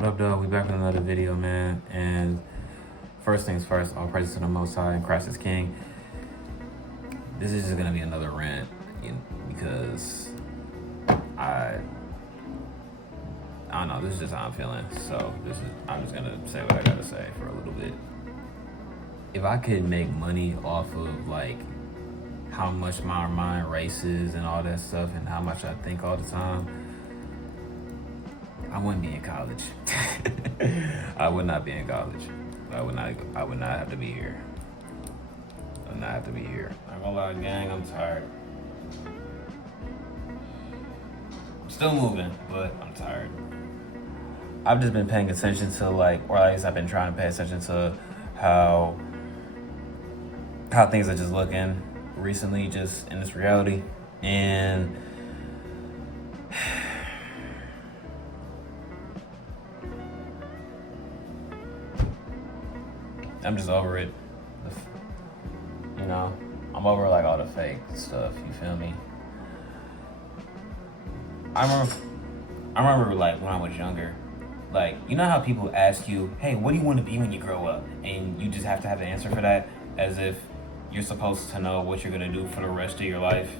What up, dog? We back with another video, man. And first things first, all praises to the Most High and Christ is King. This is just gonna be another rant, because I don't know. This is just how I'm feeling. So I'm just gonna say what I gotta say for a little bit. If I could make money off of like how much my mind races and all that stuff, and how much I think all the time, I wouldn't be in college. I would not be in college. I would not have to be here. I would not have to be here. I'm gonna lie, gang, I'm tired. I'm still moving, but I'm tired. I've just been paying attention to or at least I've been trying to pay attention to how things are just looking recently, just in this reality. And I'm just over it. I'm over all the fake stuff, you feel me? I remember when I was younger, you know how people ask you, hey, what do you want to be when you grow up? And you just have to have the answer for that, as if you're supposed to know what you're gonna do for the rest of your life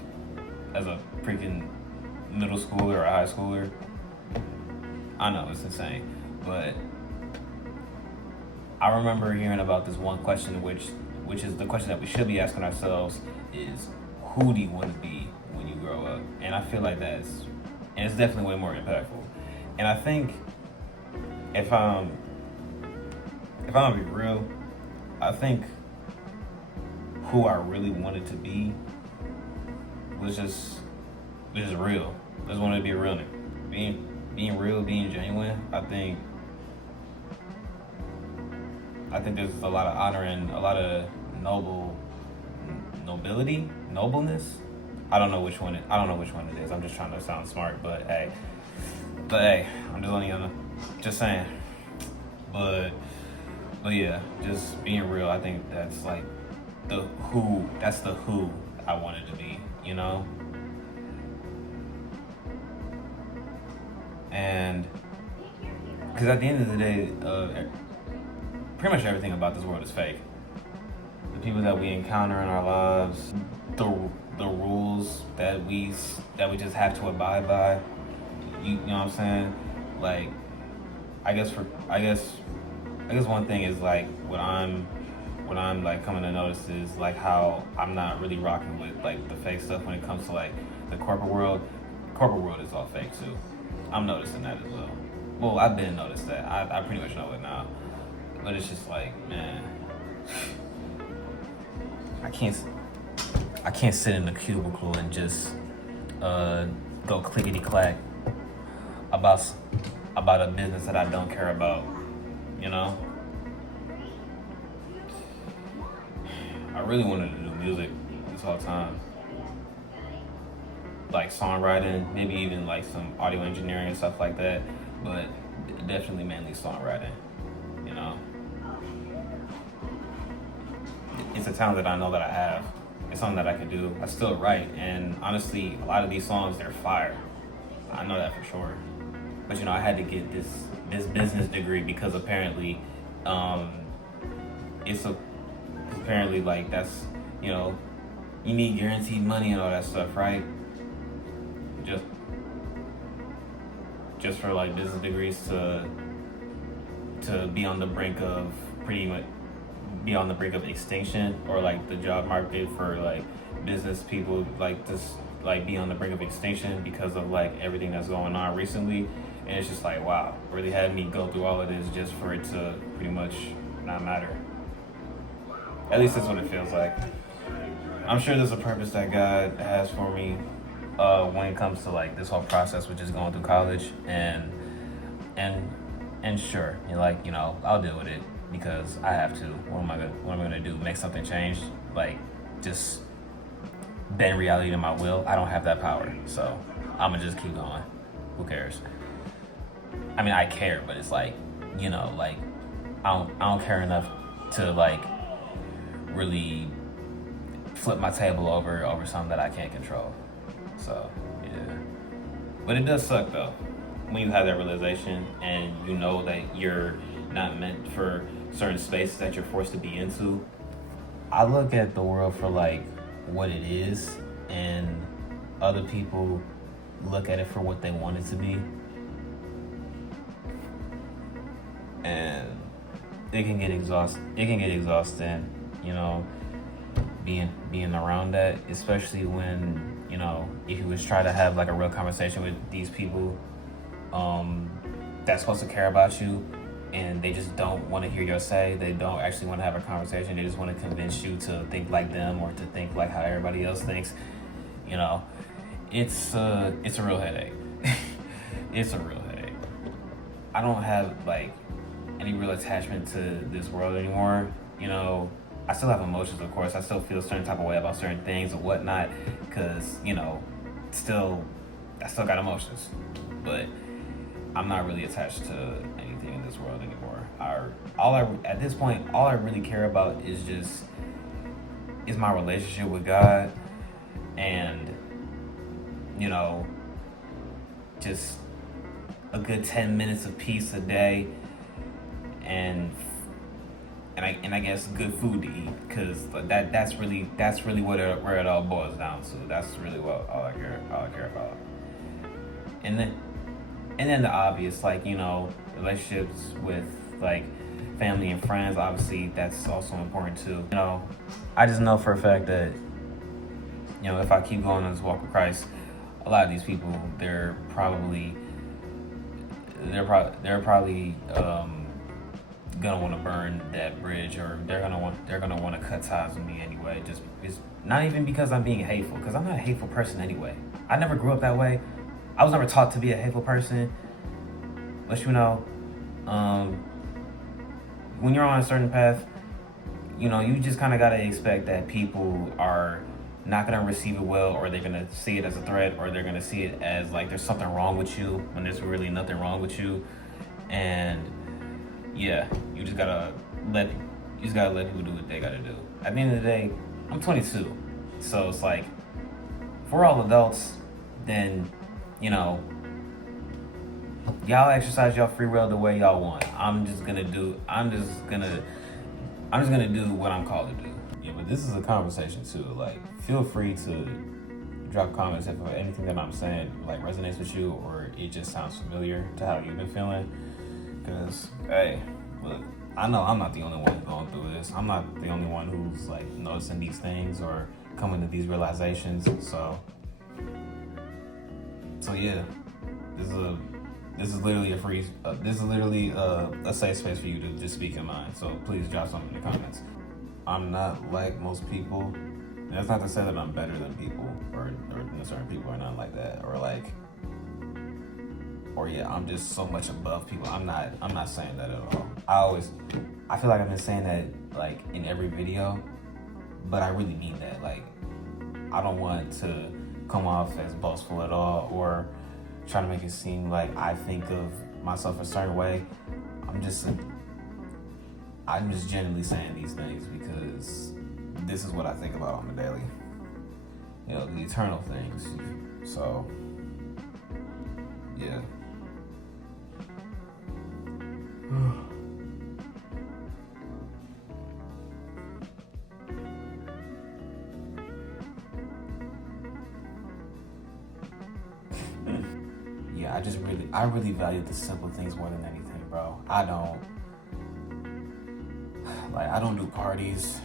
as a freaking middle schooler or a high schooler. I know, it's insane, but I remember hearing about this one question, which is the question that we should be asking ourselves, is who do you want to be when you grow up? And I feel like and it's definitely way more impactful. And I think if I'm gonna be real, I think who I really wanted to be was just real. I just wanted to be real. Being real, being genuine. I think there's a lot of honor and a lot of nobleness. I don't know which one it is. I'm just trying to sound smart, but hey, I'm just saying. But yeah, just being real. I think that's the who I wanted to be, And because at the end of the day, pretty much everything about this world is fake. The people that we encounter in our lives, the rules that we just have to abide by. You know what I'm saying? I guess one thing is what I'm coming to notice is how I'm not really rocking with the fake stuff when it comes to the corporate world. Corporate world is all fake too. I'm noticing that as well. Well, I've been noticed that. I pretty much know it now. But it's just man, I can't sit in a cubicle and just go clickety clack about a business that I don't care about, I really wanted to do music this whole time, songwriting, maybe even some audio engineering and stuff like that, but definitely mainly songwriting. It's a talent that I know that I have. It's something that I can do. I still write, and honestly, a lot of these songs, they're fire. I know that for sure. But I had to get this business degree because apparently, that's you need guaranteed money and all that stuff, right? Just for business degrees to be on the brink of extinction, or the job market for business people be on the brink of extinction because of everything that's going on recently. And it's just wow, really had me go through all of this just for it to pretty much not matter. At least that's what it feels like. I'm sure there's a purpose that God has for me when it comes to this whole process, which is going through college, and sure, I'll deal with it because I have to. What am I gonna do? Make something change? Just bend reality to my will? I don't have that power, so I'm gonna just keep going. Who cares? I mean, I care, but it's I don't care enough to really flip my table over something that I can't control. So yeah, but it does suck though. when you have that realization and you know that you're not meant for certain spaces that you're forced to be into, I look at the world for like what it is, and other people look at it for what they want it to be. And it can get exhausting, you know, being around that, especially when, you know, if you was try to have like a real conversation with these people that's supposed to care about you, and they just don't want to hear your say. They don't actually want to have a conversation. They just want to convince you to think like them or to think like how everybody else thinks. You know, it's a real headache. It's a real headache. I don't have like any real attachment to this world anymore. You know, I still have emotions, of course. I still feel a certain type of way about certain things or whatnot, because, you know, I still got emotions. But I'm not really attached to anything in this world anymore. At this point, all I really care about is my relationship with God, and, you know, just a good 10 minutes of peace a day, and I guess good food to eat, because that's really where it all boils down to. That's really what all I care about. And then the obvious, like, you know, relationships with like family and friends, obviously that's also important too. You know, I just know for a fact that, you know, if I keep going on this walk with Christ, a lot of these people, they're probably gonna want to burn that bridge, or they're gonna want to cut ties with me anyway. Just it's not even because I'm being hateful, because I'm not a hateful person anyway. I never grew up that way. I was never taught to be a hateful person. But, you know, when you're on a certain path, you know, you just kind of gotta expect that people are not gonna receive it well, or they're gonna see it as a threat, or they're gonna see it as like there's something wrong with you when there's really nothing wrong with you. And yeah, you just gotta let people do what they gotta do. At the end of the day, I'm 22, so it's like, if we're all adults, then, you know, y'all exercise y'all free will the way y'all want. I'm just gonna do what I'm called to do. Yeah, but this is a conversation too. Like, feel free to drop comments if anything that I'm saying like resonates with you, or it just sounds familiar to how you've been feeling. Because, hey, look, I know I'm not the only one going through this. I'm not the only one who's like noticing these things or coming to these realizations. So yeah, this is literally a safe space for you to just speak your mind. So please drop something in the comments. I'm not like most people. That's not to say that I'm better than people, or certain people are not like that, or yeah, I'm just so much above people. I'm not saying that at all. I feel like I've been saying that like in every video, but I really mean that. Like, I don't want to come off as boastful at all, or try to make it seem like I think of myself a certain way. I'm just genuinely saying these things because this is what I think about on the daily. You know, the eternal things. So yeah. Yeah, I really value the simple things more than anything, bro. I don't do parties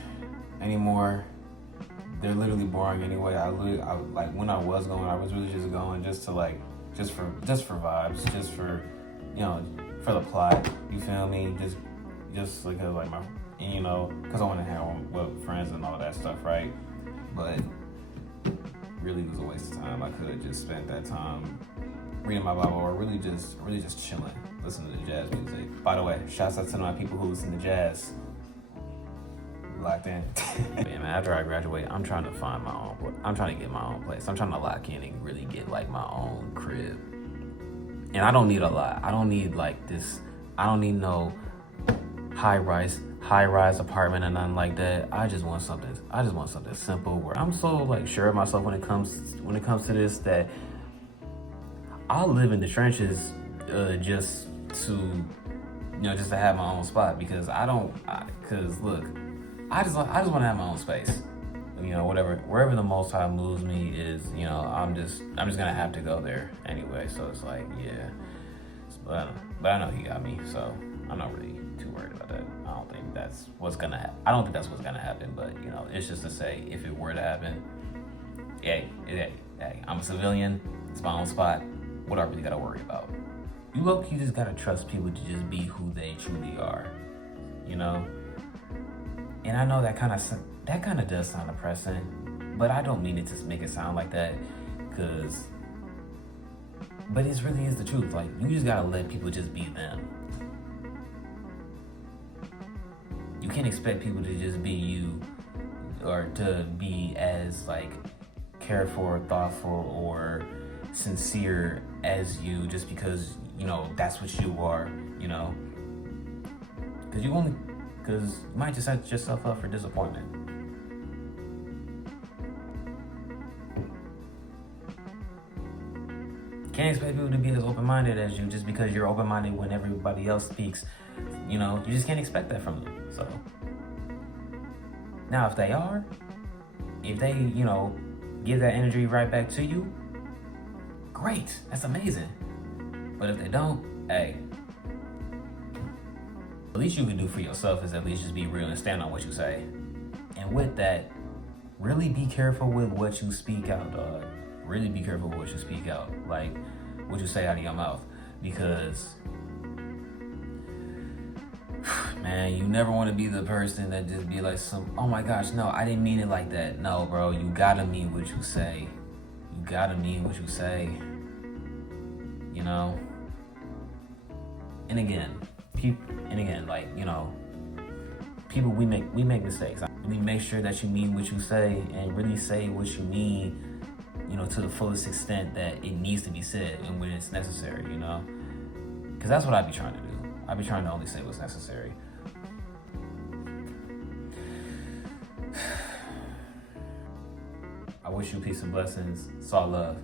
anymore. They're literally boring anyway. I like, when I was going, I was really just going just for vibes, just for, you know, for the plot. You feel me? Just like you know, because I want to hang out with friends and all that stuff, right? But really, it was a waste of time. I could have just spent that time reading my Bible, or really just chilling, listening to jazz music. By the way, shouts out to my people who listen to jazz. Locked in. Yeah, man, after I graduate, I'm trying to get my own place. I'm trying to lock in and really get like my own crib. And I don't need a lot. I don't need like this. I don't need no high rise apartment and nothing like that. I just want something simple where I'm so like sure of myself when it comes to this, that I'll live in the trenches just to, just to have my own spot, because because look, I just want to have my own space. Wherever the Most High moves me is, I'm just gonna have to go there anyway. So it's like, yeah, but I know He got me, so I'm not really too worried about that. I don't think that's what's gonna happen. But it's just to say, if it were to happen, hey, I'm a civilian. It's my own spot. What do I really gotta worry about? You just gotta trust people to just be who they truly are, And I know that kind of does sound oppressing, but I don't mean it to make it sound like that, but it really is the truth. Like, you just gotta let people just be them. You can't expect people to just be you, or to be as like cared for, thoughtful, or sincere as you, just because that's what you are. Because you might just set yourself up for disappointment. Can't expect people to be as open-minded as you just because you're open-minded when everybody else speaks. You just can't expect that from them. So now, if they give that energy right back to you, great, that's amazing. But if they don't, hey, the least you can do for yourself is at least just be real and stand on what you say. And with that, really be careful with what you speak out, dog. Really be careful with what you speak out, like what you say out of your mouth, because man, you never want to be the person that just be like, oh my gosh, no, I didn't mean it like that. No, bro, you gotta mean what you say. You gotta mean what you say. And again, like, people, we make mistakes. Really make sure that you mean what you say, and really say what you mean, to the fullest extent that it needs to be said and when it's necessary, because that's what I be trying to do. I be trying to only say what's necessary. I wish you peace and blessings. It's all love.